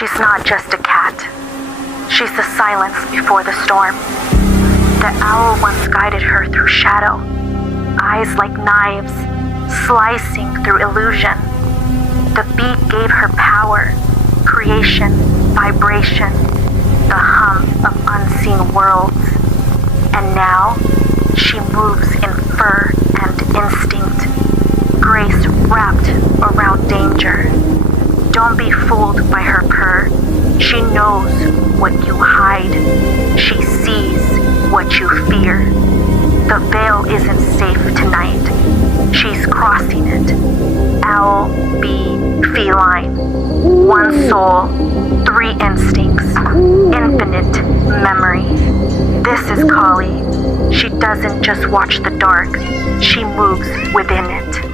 She's not just a cat. She's the silence before the storm. The owl once guided her through shadow, eyes like knives, slicing through illusion. The beat gave her power, creation, vibration, the hum of unseen worlds. And now, she moves in fur and instinct, grace wrapped around danger. Don't be fooled by her purr. She knows what you hide. She sees what you fear. The veil isn't safe tonight. She's crossing it. Owl, bee, feline. One soul, three instincts, infinite memory. This is Kali. She doesn't just watch the dark. She moves within it.